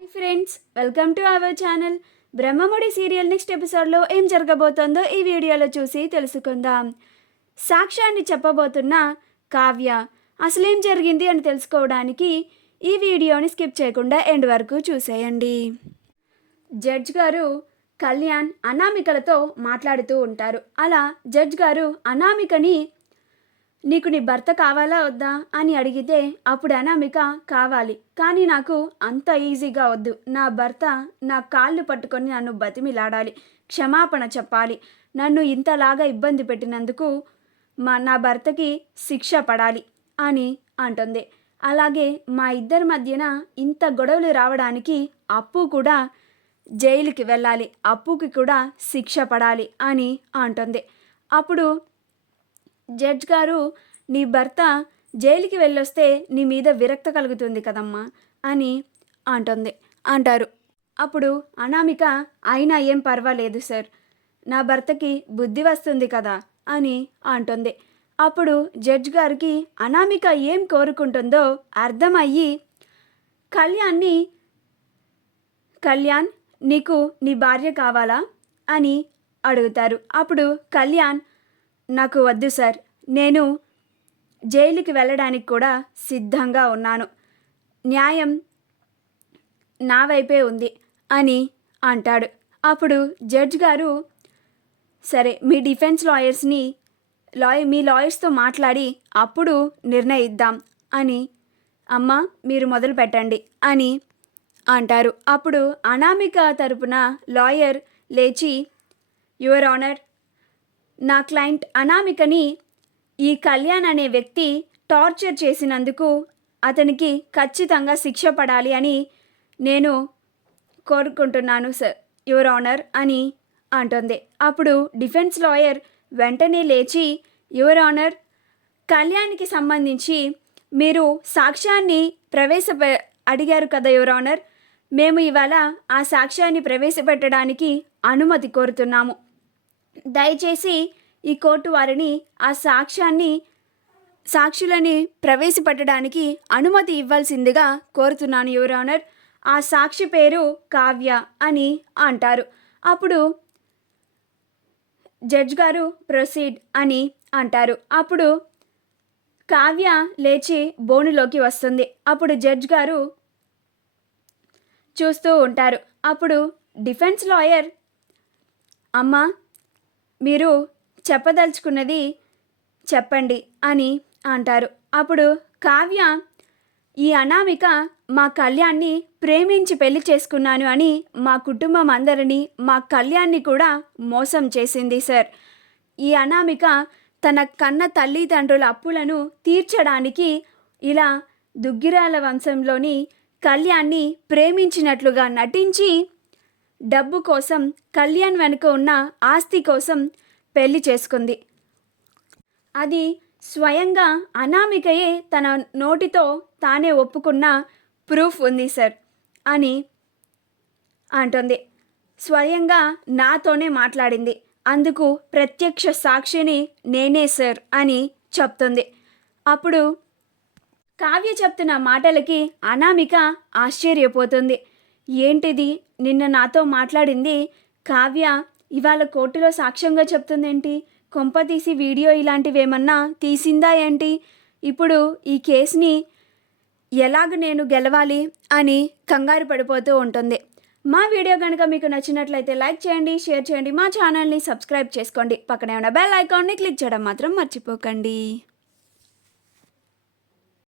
Hi friends, welcome to our channel. Brahmamudi serial next ఎపిసోడ్లో ఏం జరగబోతోందో ఈ వీడియోలో చూసి తెలుసుకుందాం. సాక్ష్యాన్ని చెప్పబోతున్న కావ్య అసలేం జరిగింది అని తెలుసుకోవడానికి ఈ వీడియోని స్కిప్ చేయకుండా ఎండ్ వరకు చూసేయండి. జడ్జ్ గారు కళ్యాణ్ అనామికలతో మాట్లాడుతూ ఉంటారు. అలా జడ్జ్ గారు అనామికని నీకు నీ భర్త కావాలా వద్దా అని అడిగితే అప్పుడు అనామిక కావాలి, కానీ నాకు అంత ఈజీగా వద్దు. నా భర్త నా కాళ్ళు పట్టుకొని నన్ను బతిమిలాడాలి, క్షమాపణ చెప్పాలి. నన్ను ఇంతలాగా ఇబ్బంది పెట్టినందుకు నా భర్తకి శిక్ష పడాలి అని అంటుంది. అలాగే మా ఇద్దరి మధ్యన ఇంత గొడవలు రావడానికి అప్పు కూడా జైలుకి వెళ్ళాలి, అప్పుకి కూడా శిక్ష పడాలి అని అంటుంది. అప్పుడు జడ్జ్ గారు నీ భర్త జైలుకి వెళ్ళొస్తే నీ మీద విరక్త కలుగుతుంది కదమ్మా అని అంటారు. అప్పుడు అనామిక అయినా ఏం పర్వాలేదు సార్, నా భర్తకి బుద్ధి వస్తుంది కదా అని అంటుంది. అప్పుడు జడ్జ్ గారికి అనామిక ఏం కోరుకుంటుందో అర్థమయ్యి కళ్యాణ్ నీకు నీ భార్య కావాలా అని అడుగుతారు. అప్పుడు కళ్యాణ్ నాకు వద్దు సార్, నేను జైలుకి వెళ్ళడానికి కూడా సిద్ధంగా ఉన్నాను, న్యాయం నా వైపే ఉంది అని అంటాడు. అప్పుడు జడ్జ్ గారు సరే మీ డిఫెన్స్ మీ లాయర్స్తో మాట్లాడి అప్పుడు నిర్ణయిద్దాం అని అమ్మ మీరు మొదలు పెట్టండి అని అంటారు. అప్పుడు అనామిక తరపున లాయర్ లేచి యువర్ ఆనర్, నా క్లయింట్ అనామికని ఈ కళ్యాణ్ అనే వ్యక్తి టార్చర్ చేసినందుకు అతనికి ఖచ్చితంగా శిక్ష పడాలి అని నేను కోరుకుంటున్నాను సార్ యువర్ ఆనర్ అని అంటుంది. అప్పుడు డిఫెన్స్ లాయర్ వెంటనే లేచి యువర్ ఆనర్, కళ్యాణ్కి సంబంధించి మీరు సాక్ష్యాన్ని అడిగారు కదా యువర్ ఆనర్, మేము ఇవాళ ఆ సాక్ష్యాన్ని ప్రవేశపెట్టడానికి అనుమతి కోరుతున్నాము. దయచేసి ఈ కోర్టు వారిని ఆ సాక్షులని ప్రవేశపెట్టడానికి అనుమతి ఇవ్వాల్సిందిగా కోరుతున్నాను యువర్ ఆనర్. ఆ సాక్షి పేరు కావ్య అని అంటారు. అప్పుడు జడ్జ్ గారు ప్రొసీడ్ అని అంటారు. అప్పుడు కావ్య లేచి బోనులోకి వస్తుంది. అప్పుడు జడ్జ్ గారు చూస్తూ ఉంటారు. అప్పుడు డిఫెన్స్ లాయర్ అమ్మా మీరు చెప్పదలుచుకున్నది చెప్పండి అని అంటారు. అప్పుడు కావ్య ఈ అనామిక మా కళ్యాణ్ని ప్రేమించి పెళ్లి చేసుకున్నాను అని మా కుటుంబం అందరినీ మా కళ్యాణ్ని కూడా మోసం చేసింది సార్. ఈ అనామిక తన కన్న తల్లిదండ్రుల అప్పులను తీర్చడానికి ఇలా దుగ్గిరాల వంశంలోని కళ్యాణ్ని ప్రేమించినట్లుగా నటించి డబ్బు కోసం కళ్యాణ్ వెనుక ఉన్న ఆస్తి కోసం పెళ్లి చేసుకుంది. అది స్వయంగా అనామికయే తన నోటితో తానే ఒప్పుకున్న ప్రూఫ్ ఉంది సార్ అని అంటుంది. స్వయంగా నాతోనే మాట్లాడింది, అందుకు ప్రత్యక్ష సాక్షిని నేనే సార్ అని చెప్తుంది. అప్పుడు కావ్య చెప్తున్న మాటలకి అనామిక ఆశ్చర్యపోతుంది. ఏంటిది, నిన్న నాతో మాట్లాడింది కావ్య ఇవాళ కోర్టులో సాక్ష్యంగా చెప్తుందేంటి? కొంపతీసి వీడియో ఇలాంటివి ఏమన్నా తీసిందా ఏంటి? ఇప్పుడు ఈ కేసుని ఎలాగ నేను గెలవాలి అని కంగారు పడిపోతూ ఉంటుంది. మా వీడియో కనుక మీకు నచ్చినట్లయితే లైక్ చేయండి, షేర్ చేయండి, మా ఛానల్ని సబ్స్క్రైబ్ చేసుకోండి, పక్కనే ఉన్న బెల్ ఐకాన్ని క్లిక్ చేయడం మాత్రం మర్చిపోకండి.